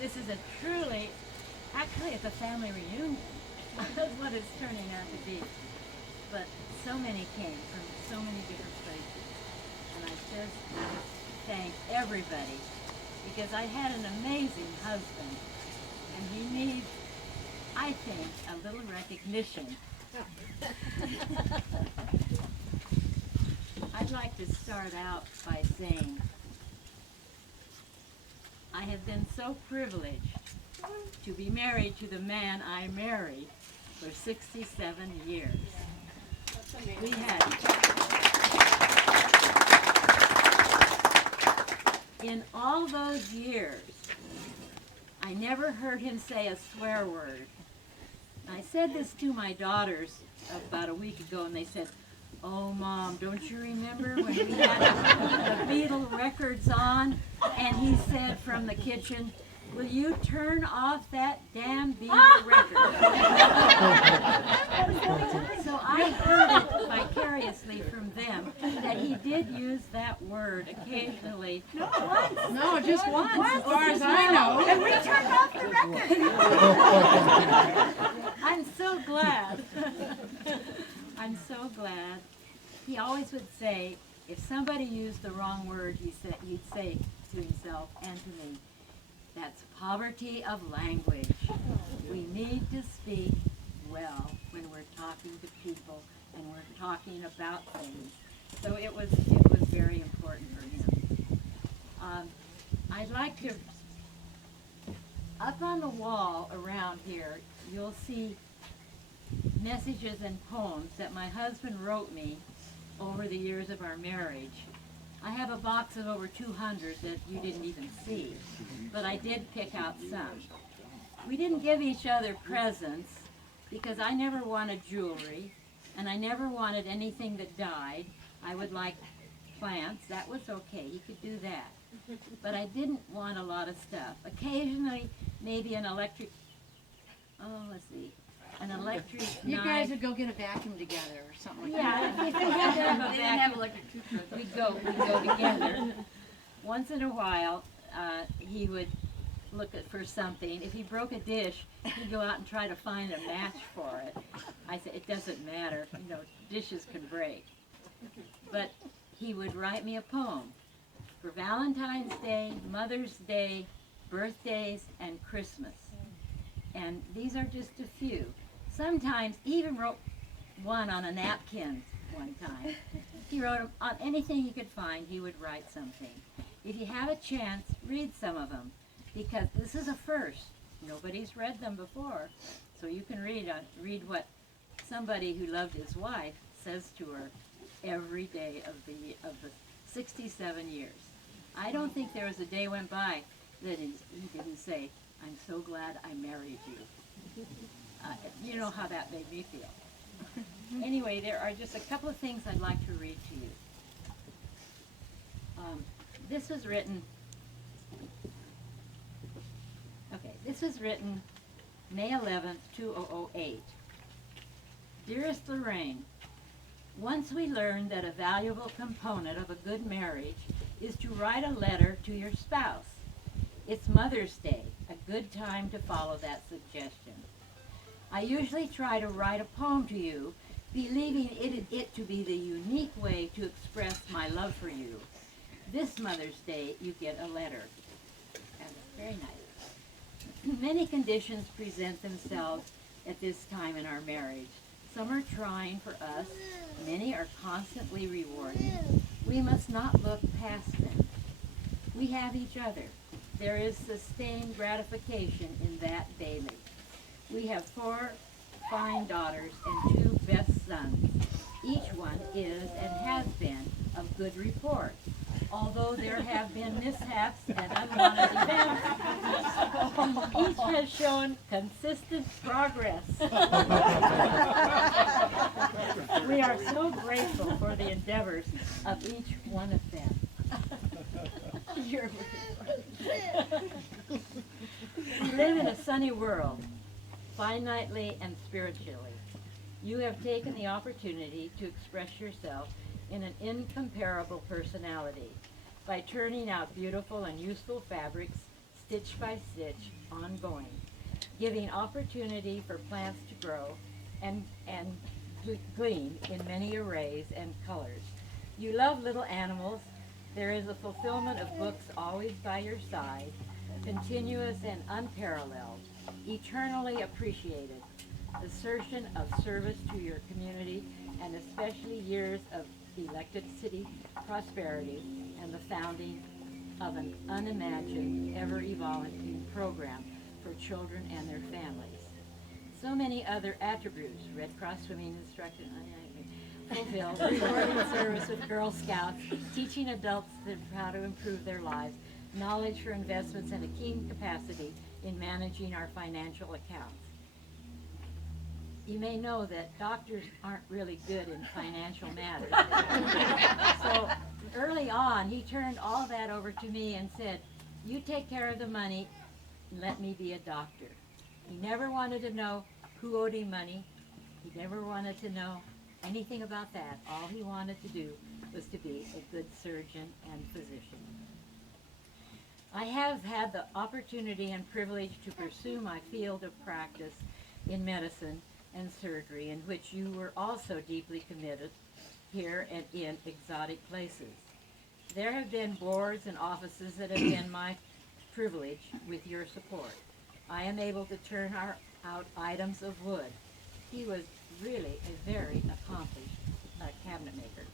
This is a truly, actually it's a family reunion. That's what it's turning out to be. But so many came from so many different places. And I just thank everybody because I had an amazing husband and he needs, I think, a little recognition. I'd like to start out by saying I have been so privileged to be married to the man I married for 67 years. We had, in all those years, I never heard him say a swear word. I said this to my daughters about a week ago, and they said, "Oh, Mom, don't you remember when we had the Beatle records on?" And he said from the kitchen, "Will you turn off that damn Beatle record?" So I heard it vicariously from them that he did use that word occasionally. No, once. No, just once, as far as I know. And we turned off the record. I'm so glad. I'm so glad. He always would say, if somebody used the wrong word, he'd say to himself and to me, "That's poverty of language. We need to speak well when we're talking to people and we're talking about things." So it was very important for him. I'd like to, up on the wall around here, you'll see messages and poems that my husband wrote me over the years of our marriage. I have a box of over 200 that you didn't even see, but I did pick out some. We didn't give each other presents because I never wanted jewelry and I never wanted anything that died. I would like plants, that was okay, you could do that. But I didn't want a lot of stuff. Occasionally, maybe an electric, an electric You knife. guys would go get a vacuum together or something like that. Yeah, if we had to have a vacuum, we'd go together. Once in a while, he would look for something. If he broke a dish, he'd go out and try to find a match for it. I said, "It doesn't matter, dishes can break." But he would write me a poem for Valentine's Day, Mother's Day, birthdays, and Christmas. And these are just a few. Sometimes he even wrote one on a napkin one time. He wrote them on anything he could find, he would write something. If you have a chance, read some of them, because this is a first. Nobody's read them before, so you can read what somebody who loved his wife says to her every day of the 67 years. I don't think there was a day went by that he didn't say, "I'm so glad I married you." You know how that made me feel. Anyway, there are just a couple of things I'd like to read to you. This was written May 11th, 2008. Dearest Lorraine, once we learned that a valuable component of a good marriage is to write a letter to your spouse. It's Mother's Day, a good time to follow that suggestion. I usually try to write a poem to you, believing it to be the unique way to express my love for you. This Mother's Day, you get a letter. That's very nice. Many conditions present themselves at this time in our marriage. Some are trying for us. Many are constantly rewarding. We must not look past them. We have each other. There is sustained gratification in that daily. We have 4 fine daughters and 2 best sons. Each one is and has been of good report, although there have been mishaps and unwanted events. Each has shown consistent progress. We are so grateful for the endeavors of each one of them. We live in a sunny world, finitely and spiritually. You have taken the opportunity to express yourself in an incomparable personality by turning out beautiful and useful fabrics, stitch by stitch, ongoing, giving opportunity for plants to grow and gleam in many arrays and colors. You love little animals. There is a fulfillment of books always by your side, continuous and unparalleled, eternally appreciated, assertion of service to your community, and especially years of elected city prosperity and the founding of an unimagined, ever-evolving program for children and their families. So many other attributes, Red Cross swimming instructor, fulfilled, rewarding service with Girl Scouts, teaching adults how to improve their lives, knowledge for investments, and a keen capacity in managing our financial accounts. You may know that doctors aren't really good in financial matters. So early on, he turned all that over to me and said, "You take care of the money, and let me be a doctor." He never wanted to know who owed him money. He never wanted to know anything about that. All he wanted to do was to be a good surgeon and physician. I have had the opportunity and privilege to pursue my field of practice in medicine and surgery, in which you were also deeply committed here and in exotic places. There have been boards and offices that have been my privilege with your support. I am able to turn out items of wood. He was really a very accomplished cabinet maker.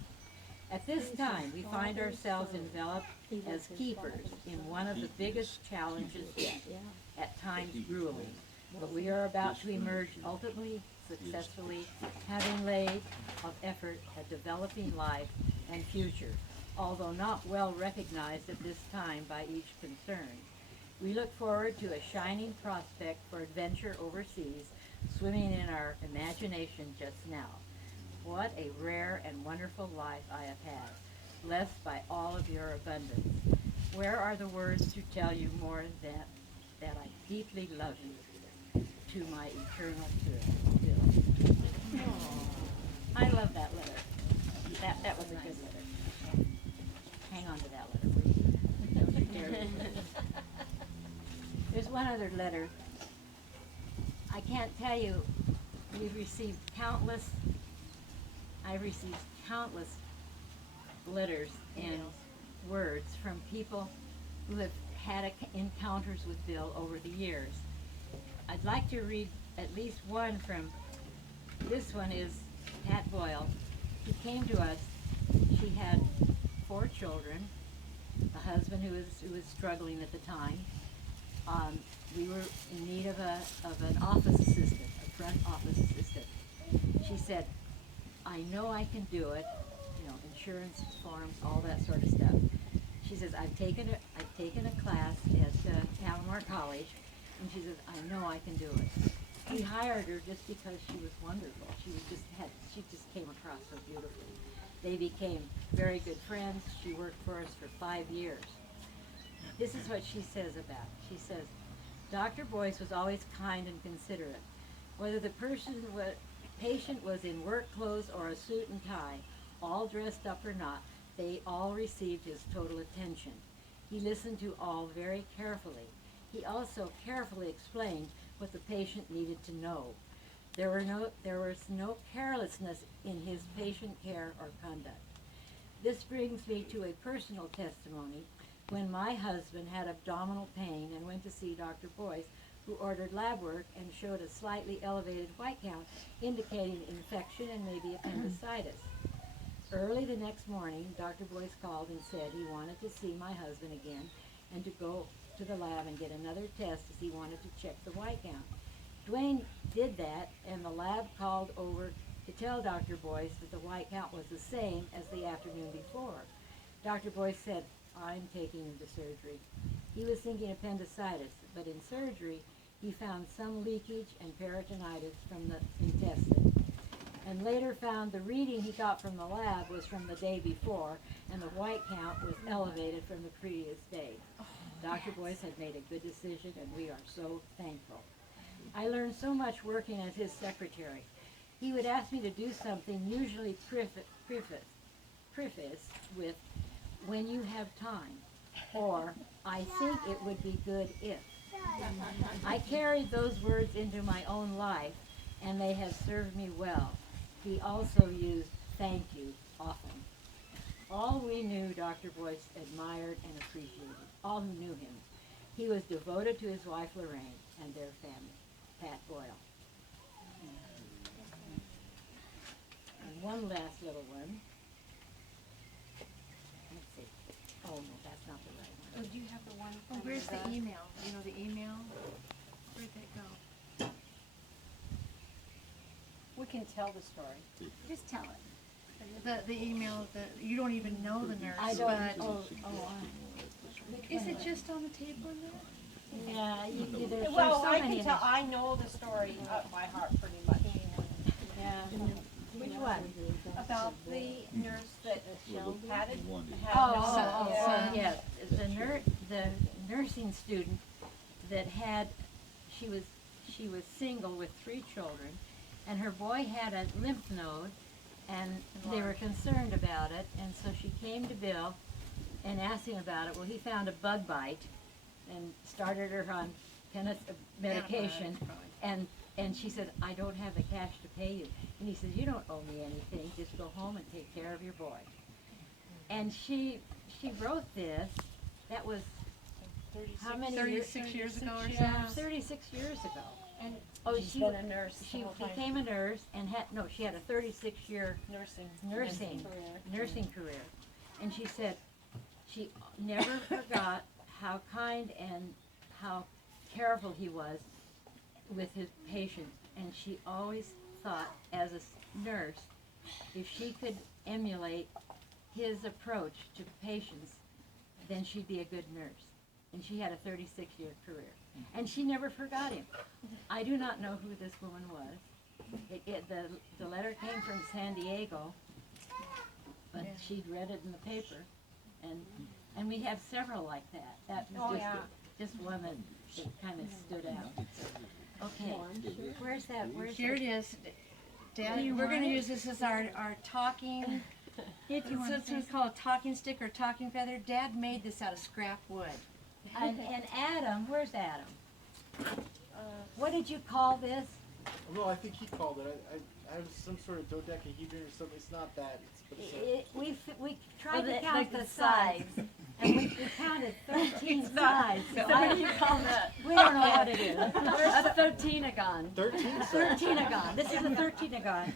At this time, we find ourselves enveloped as keepers in one of the biggest challenges yet, at times grueling. But we are about to emerge ultimately successfully, having laid of effort at developing life and future, although not well recognized at this time by each concerned. We look forward to a shining prospect for adventure overseas, swimming in our imagination just now. What a rare and wonderful life I have had, blessed by all of your abundance. Where are the words to tell you more than that I deeply love you? To my eternal Bill. I love that letter. That was a good letter. Hang on to that letter, please. Don't you dare. There's one other letter. I can't tell you, I've received countless letters and words from people who have had encounters with Bill over the years. I'd like to read at least one from, this one is Pat Boyle, who came to us. She had 4 children, a husband who was struggling at the time. We were in need of an office assistant, a front office assistant. She said, "I know I can do it," insurance forms, all that sort of stuff. She says, I've taken a class at Palomar College, and she says, "I know I can do it." We hired her just because she was wonderful. She just came across so beautifully. They became very good friends. She worked for us for 5 years. This is what she says about it. She says, "Dr. Boyce was always kind and considerate. Whether the patient was in work clothes or a suit and tie, all dressed up or not, they all received his total attention. He listened to all very carefully. He also carefully explained what the patient needed to know. There was no carelessness in his patient care or conduct. This brings me to a personal testimony. When my husband had abdominal pain and went to see Dr. Boyce, who ordered lab work and showed a slightly elevated white count, indicating infection and maybe appendicitis. Early the next morning, Dr. Boyce called and said he wanted to see my husband again and to go to the lab and get another test as he wanted to check the white count. Dwayne did that, and the lab called over to tell Dr. Boyce that the white count was the same as the afternoon before. Dr. Boyce said, "I'm taking him to surgery." He was thinking appendicitis, but in surgery, he found some leakage and peritonitis from the intestine, and later found the reading he got from the lab was from the day before, and the white count was elevated from the previous day. Dr. Boyce had made a good decision, and we are so thankful. I learned so much working as his secretary. He would ask me to do something, usually prefaced with, "when you have time," or I think it would be good if. I carried those words into my own life, and they have served me well. He also used thank you often. All we knew Dr. Boyce admired and appreciated, all who knew him. He was devoted to his wife Lorraine and their family, Pat Boyle. And one last little one. Let's see. Oh, no, that's not the right Oh, one. do you have the one? Oh, where's the email? You know the email? Where'd that go? We can tell the story. Just tell it. The email, you don't even know the nurse, I don't, but is it just on the table in there? yeah, there's Well, so I many. can tell, I know the story by heart pretty much. Yeah. Which one? About the nurse that had it. Yes. The nursing student that had, she was single with 3 children, and her boy had a lymph node, and they were concerned about it, and so she came to Bill and asked him about it. Well, he found a bug bite and started her on medication, and she said, I don't have the cash to pay you. And he says, you don't owe me anything, just go home and take care of your boy. And she wrote this, that was how many years? 36 years ago or Yeah, so? 36 years ago. And Oh, she's been a nurse the She whole time. became a nurse and she had a 36-year Nursing career. And she said she never forgot how kind and how careful he was with his patients. And she always thought, as a nurse, if she could emulate his approach to patients, then she'd be a good nurse. And she had a 36-year career. And she never forgot him. I do not know who this woman was. The letter came from San Diego, but she'd read it in the paper. And we have several like that. That was just one that kind of stood out. Okay, where's that? Here it is. Dad, we're going to use this as our talking, since it's called a talking stick or talking feather. Dad made this out of scrap wood. And Adam, where's Adam? What did you call this? No, I think he called it. I was some sort of dodecahedron or something. It's not that. We tried to count the sides, and we counted 13 sides. So What do you call that? we don't know what it is. A 13-agon. 13 13-agon. This is a 13-agon.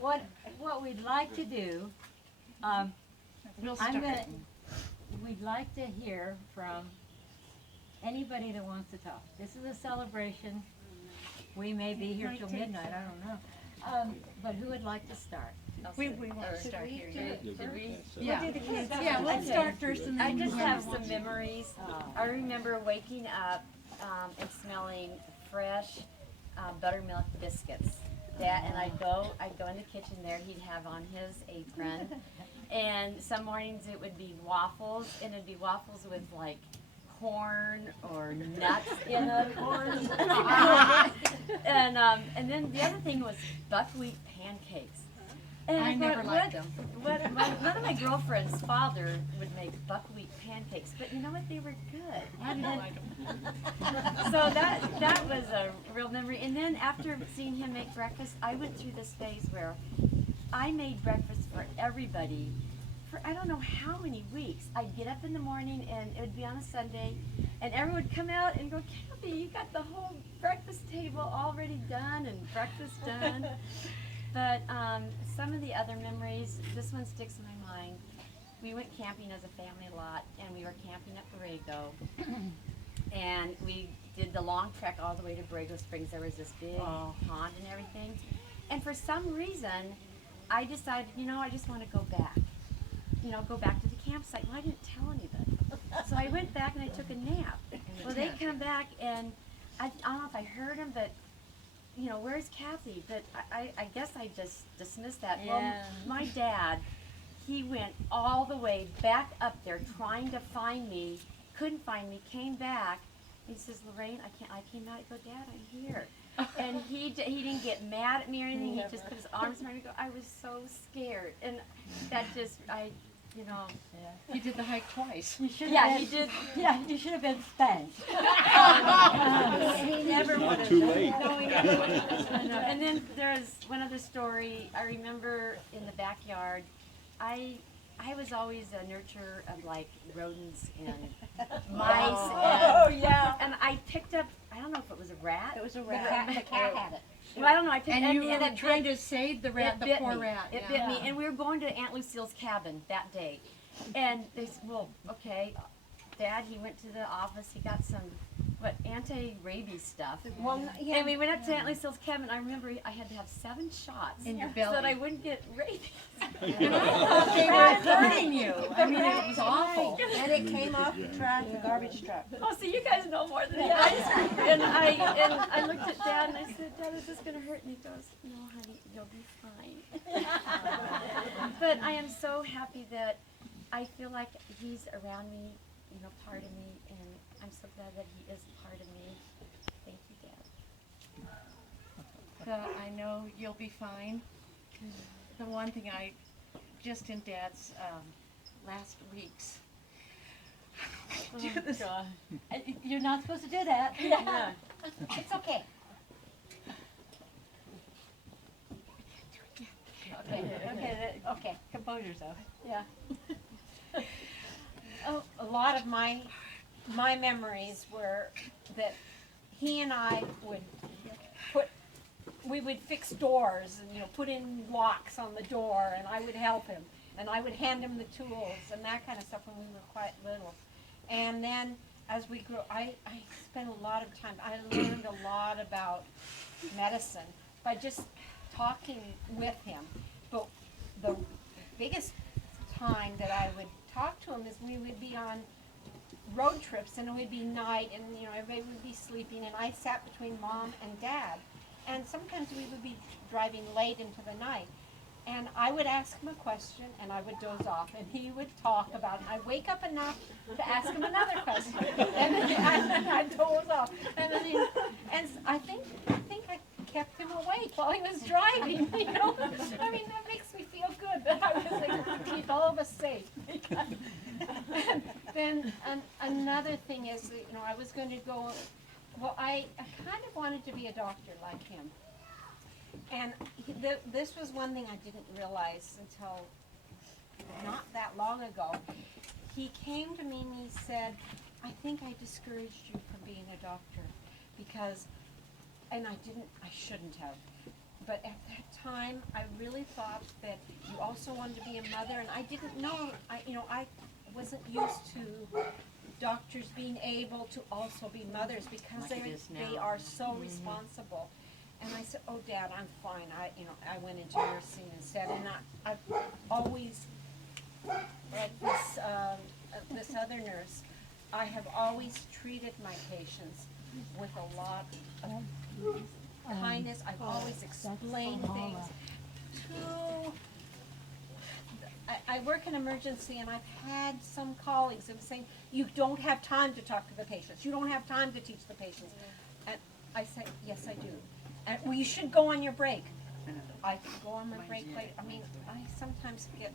What we'd like to do, We'll start. we'd like to hear from anybody that wants to talk. This is a celebration. We may be here till midnight, I don't know. But who would like to start? We want to start here. Should we? Yeah, yeah, let's start first and I then. just have some memories. I remember waking up and smelling fresh buttermilk biscuits. That, and I'd go in the kitchen there. He'd have on his apron, and some mornings it would be waffles, and it'd be waffles with like corn or nuts in it. And then the other thing was buckwheat pancakes. And I never thought, liked them. One of my girlfriend's father would make buckwheat pancakes, but you know what? They were good. I didn't like them. So that was a real memory. And then after seeing him make breakfast, I went through this phase where I made breakfast for everybody for I don't know how many weeks. I'd get up in the morning and it would be on a Sunday, and everyone would come out and go, Kathy, you got the whole breakfast table already done and breakfast done. But some of the other memories, this one sticks in my mind. We went camping as a family a lot, and we were camping at Borrego. And we did the long trek all the way to Borrego Springs. There was this big pond and everything. And for some reason, I decided, I just want to go back. Go back to the campsite. Well, I didn't tell anybody. So I went back and I took a nap. Well, they come back, and I don't know if I heard them, but where's Kathy? But I guess I just dismissed that. Yeah. Well, my dad, he went all the way back up there trying to find me, couldn't find me, came back. He says, Lorraine, I came out. I go, Dad, I'm here. And he didn't get mad at me or anything. He just put his arms around me and go, I was so scared. And that just, you know. You did the hike twice. You should Yeah, have he been, did. yeah, you should have been spanked. He never would Not have. too late. No, he never would. I know. And then there's one other story. I remember in the backyard, I was always a nurturer of like rodents and mice. Oh, And, yeah. and I picked up, I don't know if it was a rat. It was a rat. The cat had it. Well, I don't know. I picked And you and were it trying bit- to save the it rat, the bit poor me. rat. It yeah. bit me, and we were going to Aunt Lucille's cabin that day, and they said, "Well, okay, Dad." He went to the office. He got some anti-rabies stuff. Well, yeah. And we went up to Aunt Lucille's cabin. I remember I had to have 7 shots In your so that I belly. wouldn't get rabies. And I thought they were hurting you. I mean, it was awful. And it came off the truck, the garbage truck. Oh, so you guys know more than I. And I looked at Dad and I said, "Dad, is this gonna hurt?" And he goes, "No, honey, you'll be fine." But I am so happy that I feel like he's around me, you know, part of me, and I'm so glad that he is part of me. Thank you, Dad. So I know you'll be fine. The one thing just in Dad's last weeks. You're not supposed to do that. Yeah. It's okay. Okay, compose yourself. Yeah. Oh, a lot of my memories were that he and I we would fix doors and, you know, put in locks on the door, and I would help him, and I would hand him the tools and that kind of stuff when we were quite little. And then as we grew, I spent a lot of time, I learned a lot about medicine by just talking with him. But the biggest time that I would talk to him is we would be on road trips, and it would be night, and, you know, everybody would be sleeping, and I sat between Mom and Dad. And sometimes we would be driving late into the night. And I would ask him a question, and I would doze off, and he would talk about it. I'd wake up enough to ask him another question, and then I'd doze off. And then I think I kept him awake while he was driving, you know? I mean, that makes me feel good that I was able to keep all of us safe. And then another thing is, that, you know, I was going to go. Well, I kind of wanted to be a doctor like him. And this was one thing I didn't realize until not that long ago. He came to me and he said, "I think I discouraged you from being a doctor because," and I shouldn't have. But at that time, I really thought that you also wanted to be a mother, and I didn't know, I wasn't used to doctors being able to also be mothers because they are so responsible. And I said, "Oh, Dad, I'm fine." I went into nursing instead, and I've always, like this other nurse, I have always treated my patients with a lot of kindness. I've always explained things to. I work in emergency, and I've had some colleagues that were saying, "You don't have time to talk to the patients. You don't have time to teach the patients." And I say, "Yes, I do." And, "Well, you should go on your break." I could go on my break later. I mean, I sometimes get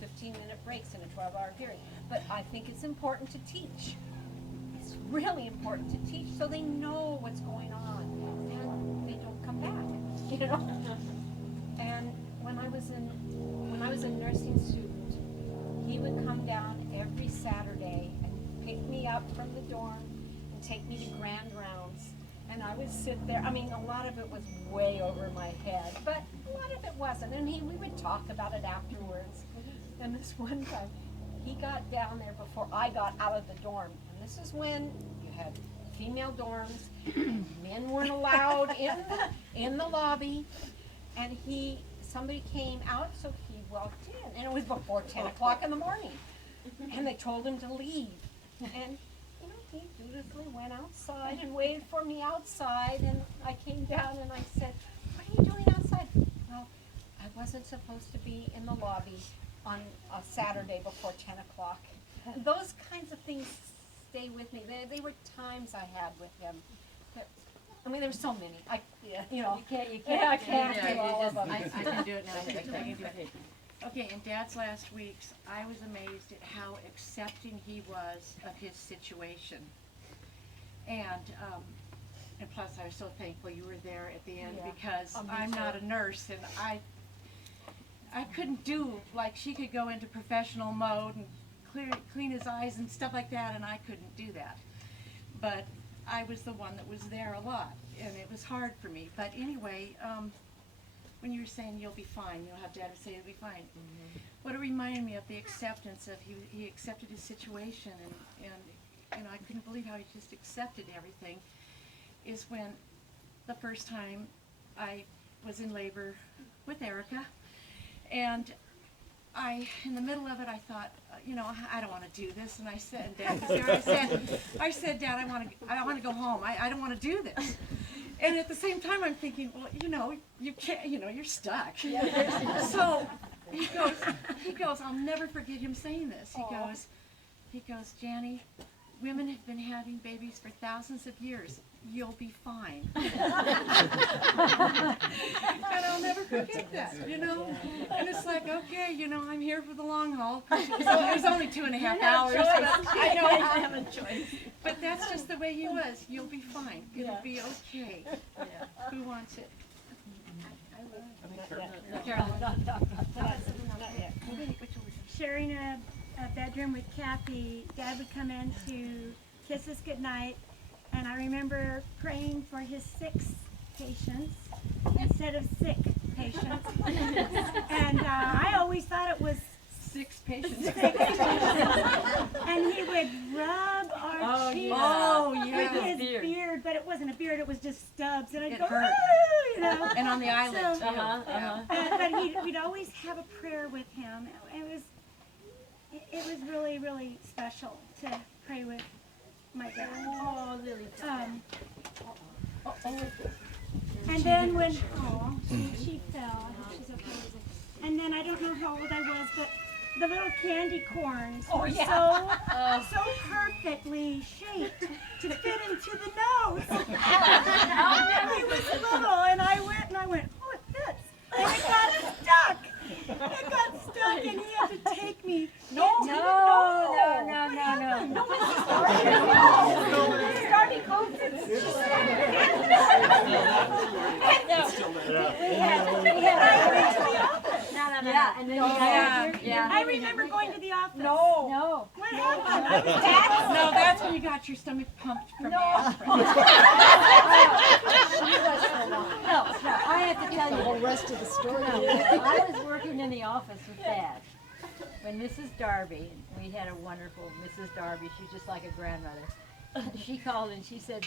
15-minute breaks in a 12-hour period. But I think it's important to teach. It's really important to teach so they know what's going on and they don't come back, you know. And when I was a nursing student, he would come down every Saturday and pick me up from the dorm and take me to grand rounds. And I would sit there. I mean, a lot of it was way over my head, but a lot of it wasn't. And we would talk about it afterwards. And this one time, he got down there before I got out of the dorm. And this is when you had female dorms. Men weren't allowed in the lobby. And somebody came out, so he walked in. And it was before 10 o'clock in the morning. And they told him to leave. And he dutifully went outside and waited for me outside, and I came down and I said, "What are you doing outside?" "Well, I wasn't supposed to be in the lobby on a Saturday before 10 o'clock. Those kinds of things stay with me. They were times I had with him. There were so many. You can't I can't do all of them. I can do it now. I can do it. Okay, in Dad's last weeks, I was amazed at how accepting he was of his situation. And plus, I was so thankful you were there at the end because I'm not a nurse, and I couldn't do, like, she could go into professional mode and clean his eyes and stuff like that, and I couldn't do that. But I was the one that was there a lot, and it was hard for me. But anyway, when you were saying you'll be fine, you know how Dad would say you'll be fine. What it reminded me of the acceptance of he accepted his situation, and I couldn't believe how he just accepted everything, is when the first time I was in labor with Erica, and in the middle of it, I thought, I don't want to do this, and I said, and Dad was there, I said, Dad, I want to go home. I don't want to do this. And at the same time, I'm thinking, well, you can't, you're stuck. So he goes, I'll never forget him saying this. He goes, Janny, women have been having babies for thousands of years. You'll be fine. And I'll never forget that, And it's like, okay, I'm here for the long haul. It was only 2.5 hours. I know I have a choice. But that's just the way he was. You'll be fine. It'll be okay. Who wants it? Sharing a bedroom with Kathy, Dad would come in to kiss us goodnight, and I remember praying for his 6 patients instead of sick patients. And I always thought it was 6 patients. 6 patients. And he would rub our cheeks with his beard, but it wasn't a beard, it was just stubs. And I'd go, hurt. "Ah," And on the eyelid, So- too. But we'd always have a prayer with him. It was really, really special to pray with my dad. Oh, Lily. And then when she fell, I hope she's okay. And then I don't know how old I was, but the little candy corns were so perfectly shaped to fit into the nose. He was little, and I went, oh, it fits. And it got stuck. It got stuck, and he had to take me. No. Starting COVID. I remember going to the office. No. What happened? No, that's when you got your stomach pumped from aspirin. I have to tell you. The rest of the story. I was working in the office with Dad when Mrs. Darby, we had a wonderful Mrs. Darby, she's just like a grandmother. She called and she said,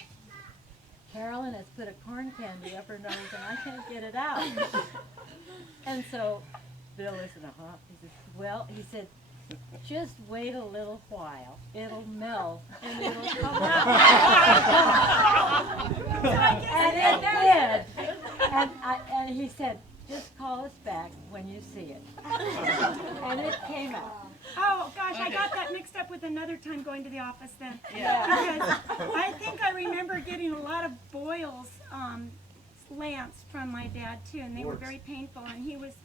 Carolyn has put a corn candy up her nose and I can't get it out. And so Bill listened, he said, just wait a little while, it'll melt and it'll come out. And it did. And he said, just call us back when you see it. And it came out. Oh, gosh, I got that mixed up with another time going to the office then. Yeah. Because I think I remember getting a lot of boils, lamps from my dad too, and they were very painful. And he was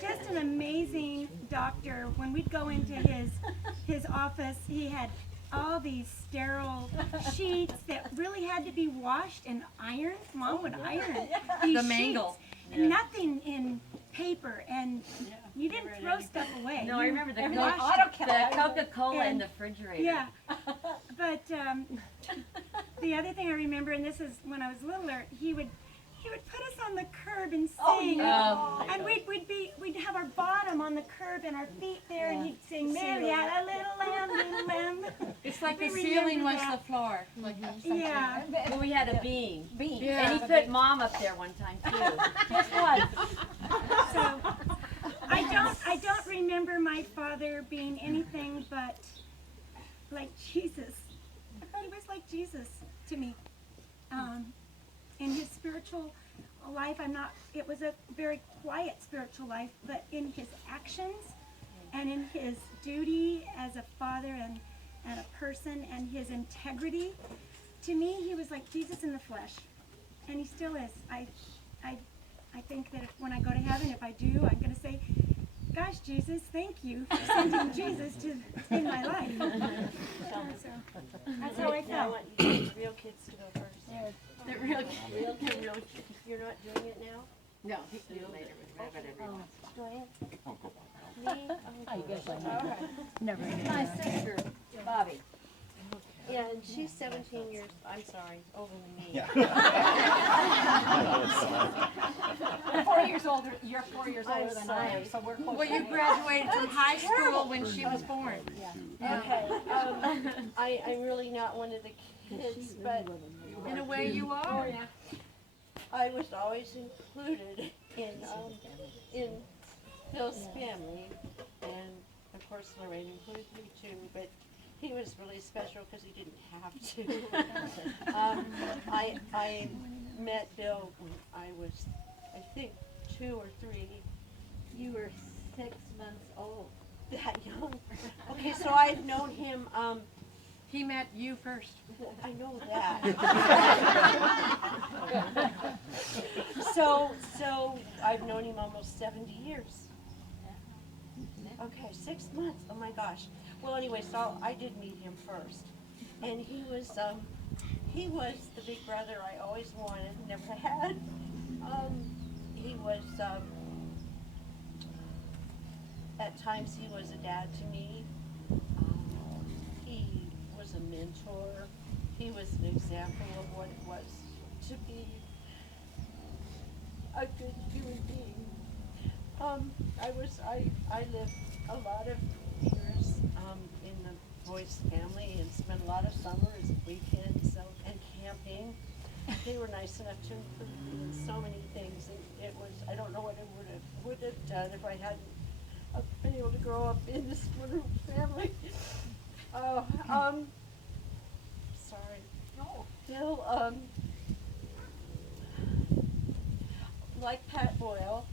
just an amazing doctor. When we'd go into his office, he had all these sterile sheets that really had to be washed and ironed. Mom would iron these The mangle. sheets. Nothing in paper, and you didn't throw stuff away. No, I remember the washed Coca-Cola in the refrigerator. Yeah, but the other thing I remember, and this is when I was littler, he would put us on the curb and sing, and we'd have our bottom on the curb and our feet there, and he'd sing, Mary had a little lamb. It's like the We ceiling remember was that. the floor. Like Yeah. Well, we had a beam. Yeah. And he put Mom up there one time too. Just one. So I don't remember my father being anything but like Jesus. He was like Jesus to me. In his spiritual life, it was a very quiet spiritual life, but in his actions and in his duty as a father and a person and his integrity, to me, he was like Jesus in the flesh. And he still is. I think that when I go to heaven, if I do, I'm going to say, gosh, Jesus, thank you for sending Jesus to in my life. So, that's how I I felt. want you real kids to go first. The real, Real kids. You're not doing it now? no, he can do it later, whatever he wants. Go ahead. Me? Oh, all right. Never. My sister, Bobby. Yeah, and she's 17 years, I'm sorry, older than me. You're 4 years older, you're 4 years I'm older than I am, sorry. so we're close. Well, you graduated from high school when she was born. Okay, I'm really not one of the kids, but In a way you are. I was always included in Phil's family, and of course Lorraine included me too, but he was really special because he didn't have to. I met Bill when I was, I think, 2 or 3. You were 6 months old. That young. Okay, so I've known him, He met you first. I know that. So I've known him almost 70 years. Okay, 6 months. Oh my gosh. Well, anyway, so I did meet him first, and he was the big brother I always wanted, never had. He was at times he was a dad to me. He was a mentor. He was an example of what it was to be a good human being. I lived a lot of years in the Boyce family and spent a lot of summers and weekends and camping. They were nice enough to include me in so many things, and it was, I don't know what I would have done if I hadn't been able to grow up in this wonderful family. Sorry. No. Bill, like Pat Boyle,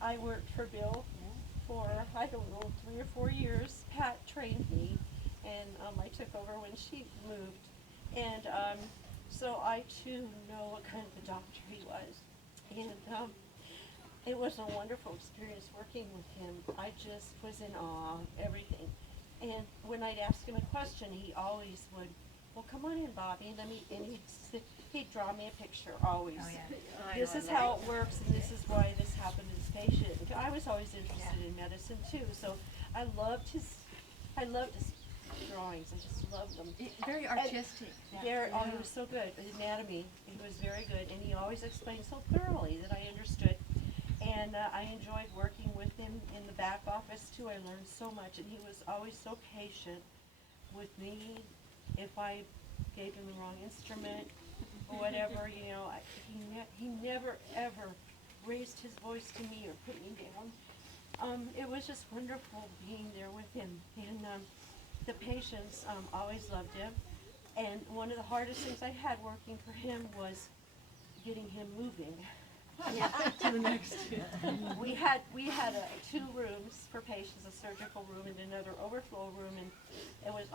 I worked for Bill for, I don't know, 3 or 4 years. Pat trained me, and I took over when she moved. And so I too know what kind of a doctor he was. And it was a wonderful experience working with him. I just was in awe of everything. And when I'd ask him a question, he always would, well, come on in, Bobby, and he'd draw me a picture, always. This is how it works, and this is why this happened to this patient. I was always interested in medicine too, so I loved his drawings. I just loved them. Very artistic. He was so good. Anatomy, he was very good, and he always explained so thoroughly that I understood. And I enjoyed working with him in the back office too. I learned so much, and he was always so patient with me. If I gave him the wrong instrument or whatever, you know, he never ever raised his voice to me or put me down. It was just wonderful being there with him, and the patients always loved him. And one of the hardest things I had working for him was getting him moving. To the next. We had 2 rooms for patients, a surgical room and another overflow room, and it was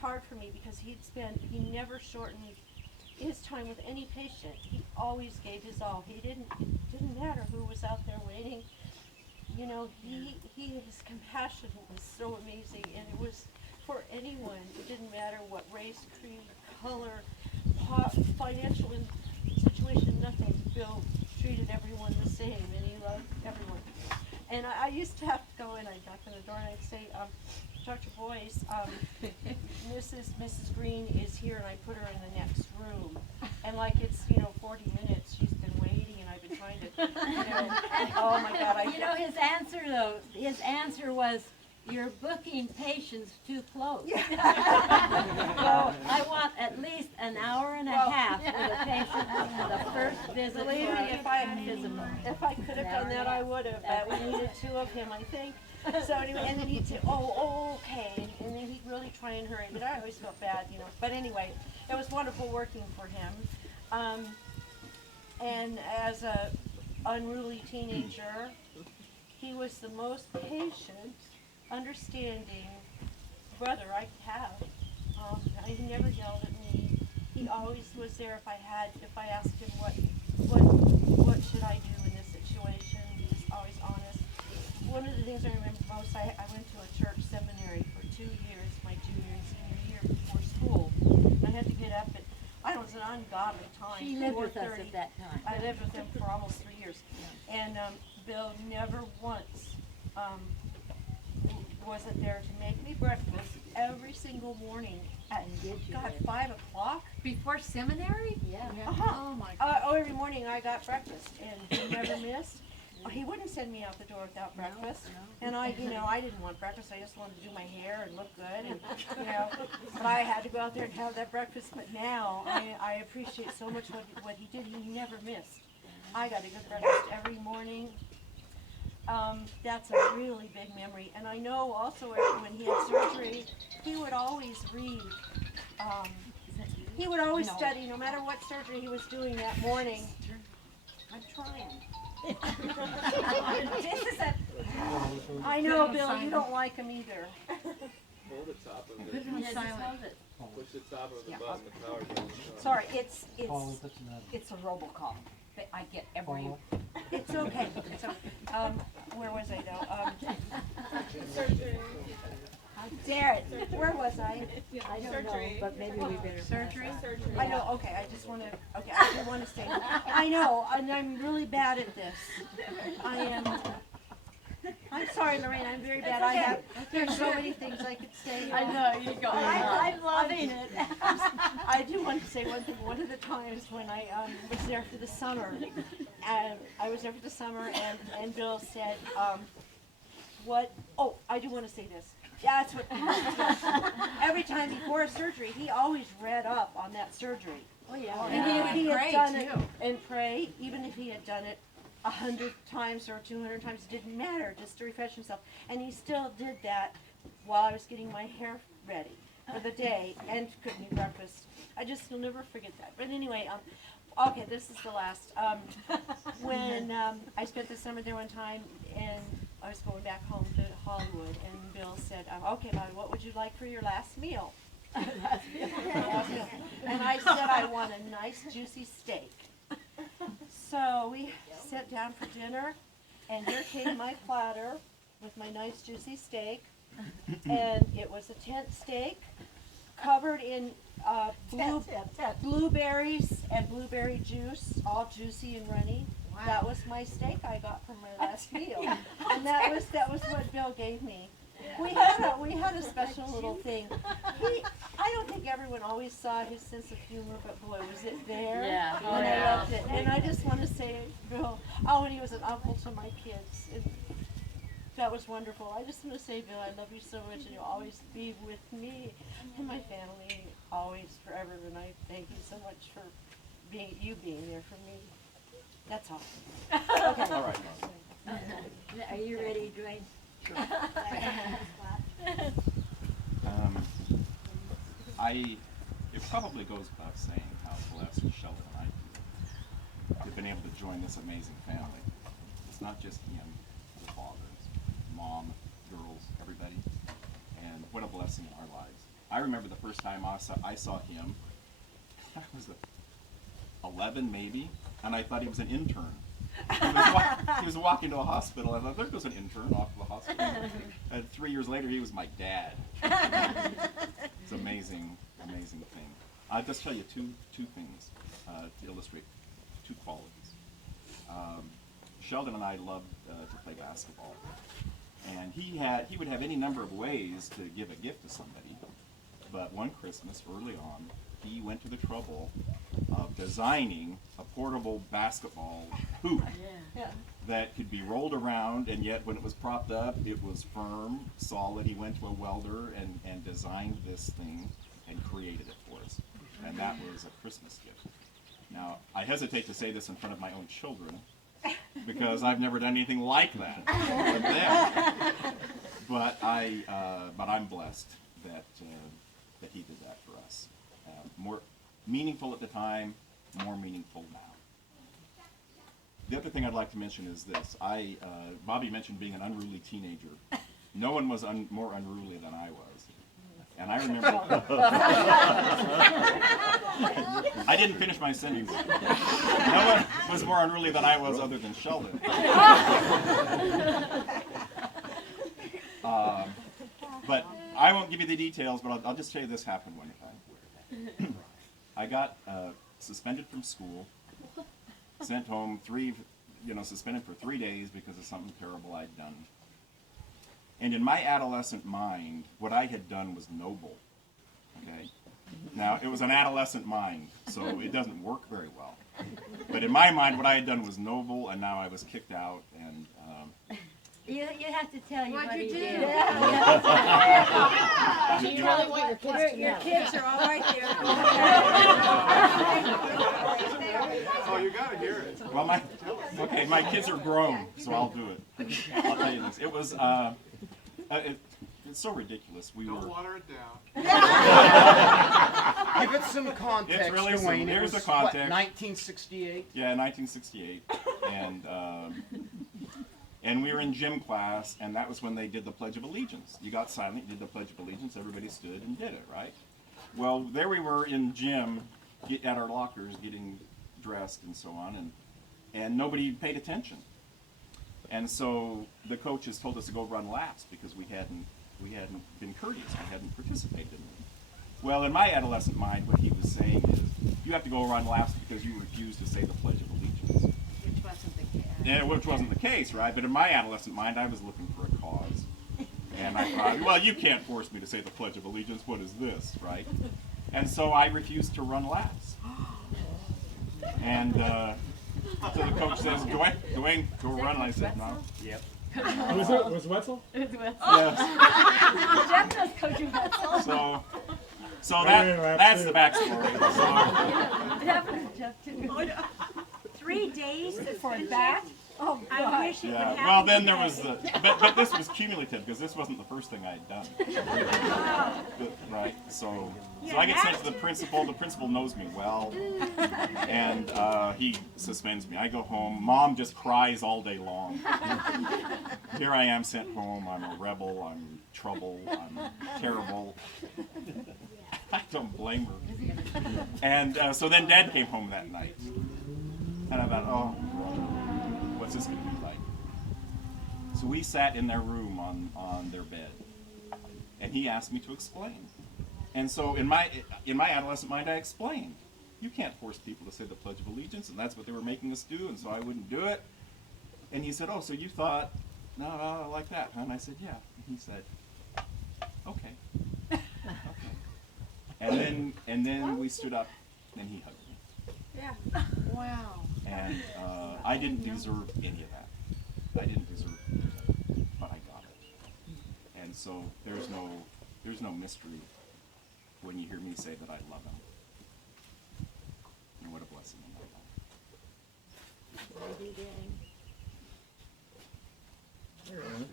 hard for me because he never shortened his time with any patient. He always gave his all. It didn't matter who was out there waiting. You know, his compassion was so amazing, and it was for anyone. It didn't matter what race, creed, color, financial situation, nothing. Bill treated everyone the same, and he loved everyone. And I used to have to go in, I'd knock on the door and I'd say, Dr. Boyce, Mrs. Green is here, and I put her in the next room. And like it's, 40 minutes, she's been waiting, and I've been trying to, oh my God. His answer was, you're booking patients too close. So I want at least an hour and a half with a patient on the first visit. Believe for me, a physical. if I could have done that, I would have, but we needed 2 of him, I think. So anyway, and then he'd say, oh, okay, and then he'd really try and hurry, but I always felt bad, But anyway, it was wonderful working for him. And as a unruly teenager, he was the most patient, understanding brother I could have. He never yelled at me. He always was there if I asked him what should I do in this situation. He was always honest. one of the things I remember most, I went to a church seminary for 2 years, my junior and senior year before school. I had to get up at, I was an ungodly time. She lived with us 4:30. at that time. I lived with them for almost 3 years. And Bill never once wasn't there to make me breakfast every single morning at, Did you God, really? 5 o'clock. Before seminary? Yeah. Uh-huh. Oh my God. Every morning I got breakfast, and he never missed. He wouldn't send me out the door without breakfast. And I didn't want breakfast. I just wanted to do my hair and look good, and but I had to go out there and have that breakfast. But now I appreciate so much what he did. He never missed. I got a good breakfast every morning. That's a really big memory. And I know also when he had surgery, he would always read. He would always study, no matter what surgery he was doing that morning. I'm trying. I know, Bill, you don't like him either. Hold the top of Put it. it on Yes, it's silent. held it. Push the top of the button, the power button. Sorry, it's a robocall that I get every. It's okay. It's okay. Where was I now? How dare it? Where was I? I don't know, but maybe we better. Surgery? I know. Okay, I just want to. Okay, I do want to stay. I know, and I'm really bad at this. I am. I'm sorry, Lorraine. I'm very bad. I have. There's so many things I could say. I know, you go. I'm loving it. I do want to say one thing. One of the times when I was there for the summer, and I was there for the summer, and Bill said, "What?" Oh, I do want to say this. That's what. Every time before a surgery, he always read up on that surgery. Oh, yeah. And Yeah. even if he Pray, had done it too. and pray, even if he had done it 100 times or 200 times, it didn't matter, just to refresh himself. And he still did that while I was getting my hair ready for the day and cooking me breakfast. Will never forget that. But anyway, okay, this is the last. When I spent the summer there one time, and I was going back home to Hollywood, and Bill said, "Okay, Bobby, what would you like for your last meal?" And I said, "I want a nice juicy steak." So we sat down for dinner, and here came my platter with my nice juicy steak, and it was a tent steak covered in blueberries and blueberry juice, all juicy and runny. Wow. That was my steak I got for my last meal, and that was what Bill gave me. We had a special little thing. I don't think everyone always saw his sense of humor, but boy, was it there. Yeah. And Oh, I yeah. loved it. And I just want to say, Bill, and he was an uncle to my kids. And that was wonderful. I just want to say, Bill, I love you so much, and you'll always be with me and my family, always, forever. And I thank you so much for being there for me. That's all. Okay. All right, Mom. Are you ready, Dwayne? It probably goes without saying how blessed Sheldon and I feel to have been able to join this amazing family. It's not just him, the fathers, mom, girls, everybody, and what a blessing in our lives. I remember the first time I saw him, I was 11 maybe, and I thought he was an intern. He was walking to a hospital. I thought, there goes an intern off to the hospital. And 3 years later, he was my dad. It's an amazing, amazing thing. I'll just tell you two things to illustrate two qualities. Sheldon and I loved to play basketball, and he would have any number of ways to give a gift to somebody. But one Christmas, early on, he went to the trouble of designing a portable basketball hoop that could be rolled around, and yet when it was propped up, it was firm, solid. He went to a welder and designed this thing and created it for us. And that was a Christmas gift. Now, I hesitate to say this in front of my own children, because I've never done anything like that with them. But I'm blessed that he did that for us. More meaningful at the time, more meaningful now. The other thing I'd like to mention is this. Bobby mentioned being an unruly teenager. No one was more unruly than I was. And I remember, I didn't finish my sentence. No one was more unruly than I was other than Sheldon. But I won't give you the details, but I'll just tell you this happened one time. I got suspended from school, sent home suspended for 3 days because of something terrible I'd done. And in my adolescent mind, what I had done was noble. Okay? Now, it was an adolescent mind, so it doesn't work very well. But in my mind, what I had done was noble, and now I was kicked out, and You have to tell you What'd what you he do? did. You really want your kids to know. Your kids are all right there. Oh, you gotta hear it. well, my kids are grown, so I'll do it. I'll tell you this. It was, it's so ridiculous. We Don't were. water it down. Give it some context, It's really Dwayne. some- here's It was, the context. What, 1968? Yeah, 1968, and we were in gym class, and that was when they did the Pledge of Allegiance. You got silent, you did the Pledge of Allegiance, everybody stood and did it, right? Well, there we were in gym, at our lockers, getting dressed and so on, and nobody paid attention. And so the coaches told us to go run laps because we hadn't been courteous, we hadn't participated in it. Well, in my adolescent mind, what he was saying is, you have to go run laps because you refused to say the Pledge of Allegiance. Which wasn't the case. Yeah, which wasn't the case, right? But in my adolescent mind, I was looking for a cause. And I thought, well, you can't force me to say the Pledge of Allegiance. What is this, right? And so I refused to run laps. And so the coach says, Dwayne, go run. And I said, no. Yep. Was Wetzel? Yes. Jeff knows Coach Wetzel. So that's the backstory. Jeff too. 3 days For that? Oh, I God. wish it would Yeah. happen. Well, then there today. was but this was cumulative because this wasn't the first thing I'd done. Right. So I get sent to the principal. The principal knows me well, and he suspends me. I go home. Mom just cries all day long. Here I am sent home. I'm a rebel. I'm trouble. I'm terrible. I don't blame her. And so then Dad came home that night, and I thought, oh, what's this going to be like? So we sat in their room on their bed, and he asked me to explain. And so in my adolescent mind, I explained. You can't force people to say the Pledge of Allegiance, and that's what they were making us do, and so I wouldn't do it. And he said, oh, so you thought, no, like that, huh? And I said, yeah. And he said, okay. Okay. And then we stood up, and he hugged me. Yeah. Wow. And I didn't deserve any of that. I didn't deserve any of that, but I got it. And so there's no mystery when you hear me say that I love him. And what a blessing in my life.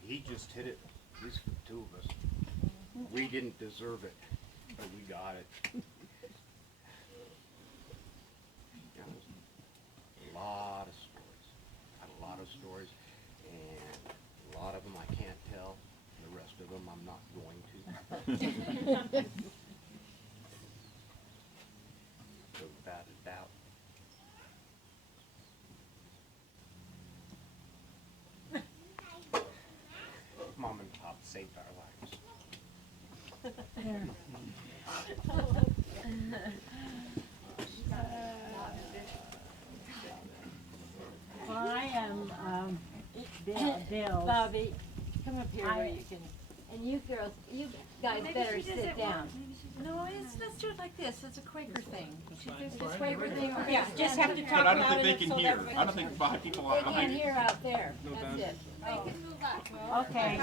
He just hit it, at least for the two of us. We didn't deserve it, but we got it. A lot of stories. Got a lot of stories, and a lot of them I can't tell. The rest of them I'm not going to. So without a doubt. Mom and Pop saved our lives. Well, I am Bill. Bobby, come up here where I- you can. And you girls, you guys better sit down. No, let's do it like this. It's a Quaker thing. This Quaker thing. or Yeah, just have to talk But I don't loud think they enough can so hear. that I don't think five people They behind can't you. hear out there. That's it. Okay.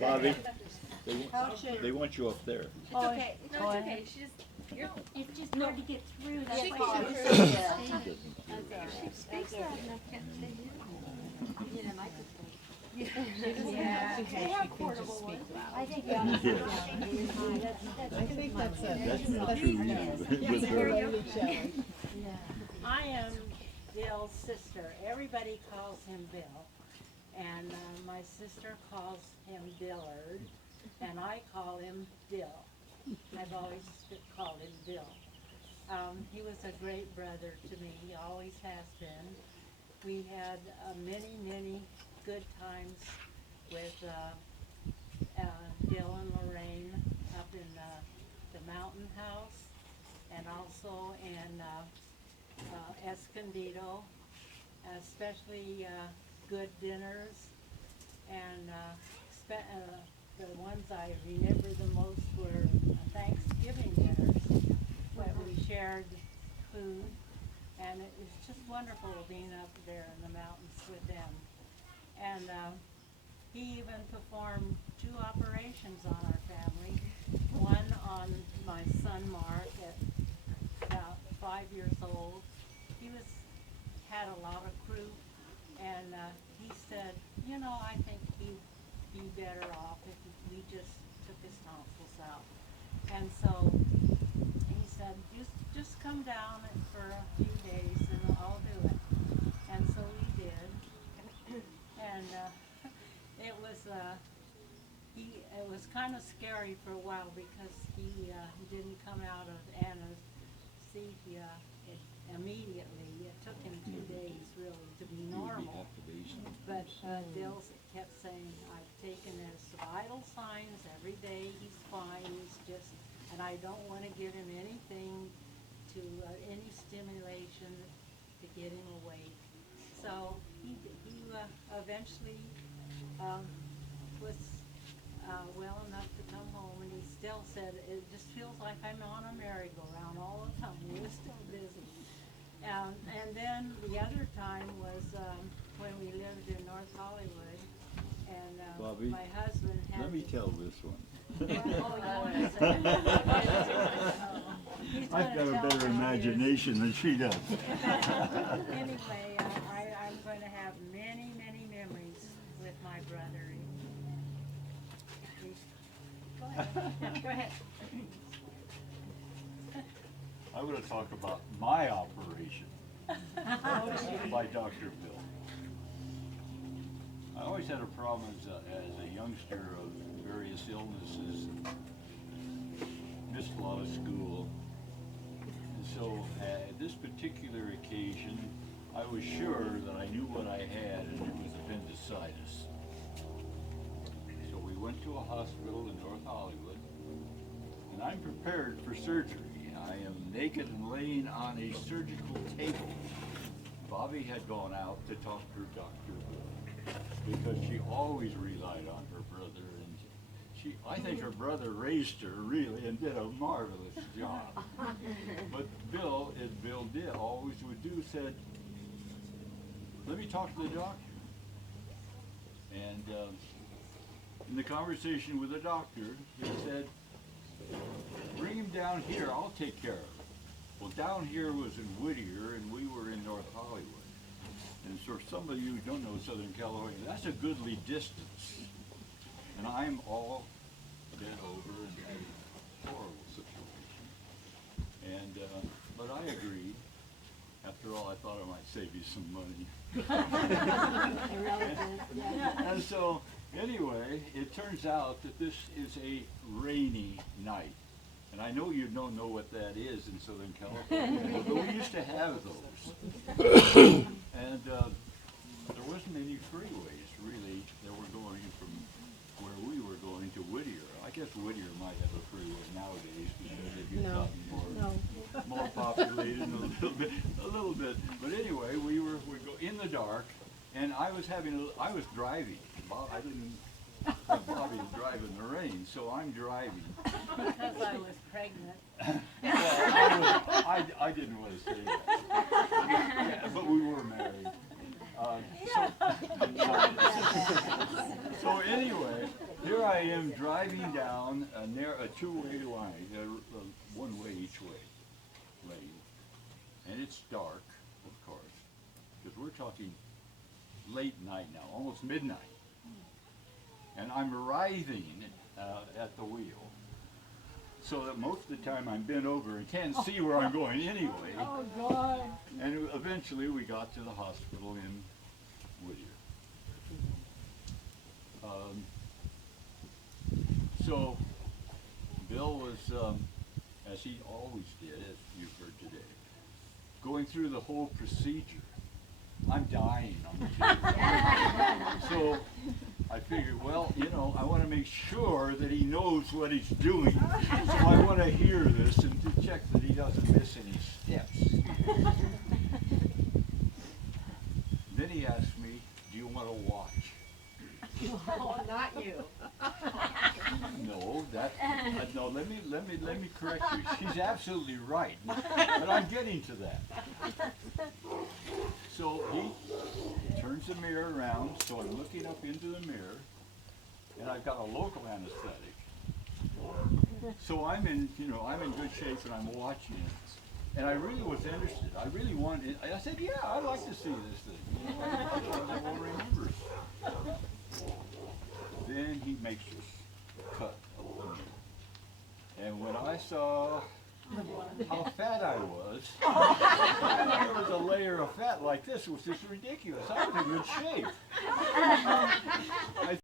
Bobby, they want you up there. It's okay. No, Go it's ahead. okay. It's just hard to get through. That's She why. can. Yeah. I think you ought to sit down. I think that's true with her. I am Bill's sister. Everybody calls him Bill. And my sister calls him Dillard, and I call him Bill. I've always called him Bill. He was a great brother to me. He always has been. We had many, many good times with Dill and Lorraine up in the Mountain House, and also in Escondido, especially good dinners. And the ones I remember the most were Thanksgiving dinners, where we shared food, and it was just wonderful being up there in the mountains with them. And he even performed 2 operations on our family. One on my son Mark at about 5 years old. He had a lot of croup, and he said, you know, I think he'd be better off if we just took his tonsils out. And so he said, just come down for a few days and I'll do it. And so we did. And it was kind of scary for a while because he didn't come out of anesthesia immediately. It took him 2 days really to be normal. But Dill kept saying, I've taken his vital signs every day. He's fine. He's just, and I don't want to give him anything to any stimulation to get him awake. So he eventually was well enough to come home, and he still said, it just feels like I'm on a merry-go-round all the time. He was still busy. And then the other time was when we lived in North Hollywood, and Bobby, my husband had let me this- tell this one. Oh, you want to say it? He's I've got gonna a tell better how it is. imagination than she does. Anyway, I'm going to have many, many memories with my brother. Go ahead. Yeah, go ahead. I'm going to talk about my operation by Dr. Bill. I always had a problem as a youngster of various illnesses, missed a lot of school. And so at this particular occasion, I was sure that I knew what I had, and it was appendicitis. So we went to a hospital in North Hollywood, and I'm prepared for surgery. I am naked and laying on a surgical table. Bobby had gone out to talk to Dr. Bill because she always relied on her brother, and I think her brother raised her really and did a marvelous job. But Bill, as Bill did, always would do, said, let me talk to the doctor. And in the conversation with the doctor, he said, bring him down here, I'll take care of him. Well, down here was in Whittier, and we were in North Hollywood. And for some of you who don't know Southern California, that's a goodly distance. And I'm all bent over and in a horrible situation. And, but I agreed. After all, I thought I might save you some money. And so, anyway, it turns out that this is a rainy night. And I know you don't know what that is in Southern California, but we used to have those. And there wasn't any freeways, really, that were going from where we were going to Whittier. I guess Whittier might have a freeway nowadays because they've gotten more populated a little bit. But anyway, we go in the dark, and I was driving. I didn't have Bobby to drive in the rain, so I'm driving. Because I was pregnant. Well, I didn't want to say that. Yeah, but we were married. So anyway, here I am driving down a two-way line, one-way each way lane, and it's dark, of course, because we're talking late night now, almost midnight, and I'm writhing at the wheel, so that most of the time I'm bent over and can't see where I'm going anyway. Oh, God. And eventually we got to the hospital in Whittier. So Bill was, as he always did, as you've heard today, going through the whole procedure. I'm dying on the table. So I figured, well, you know, I want to make sure that he knows what he's doing. So I want to hear this and to check that he doesn't miss any steps. Then he asked me, do you want to watch? Oh, not you. No, no, let me correct you. She's absolutely right. But I'm getting to that. So he turns the mirror around, so I'm looking up into the mirror, and I've got a local anesthetic. So I'm in good shape and I'm watching it. And I really was interested. I really wanted, I said, yeah, I'd like to see this thing. I will remember it. Then he makes this cut of the mirror. And when I saw how fat I was, there was a layer of fat like this, which is ridiculous. I was in good shape. I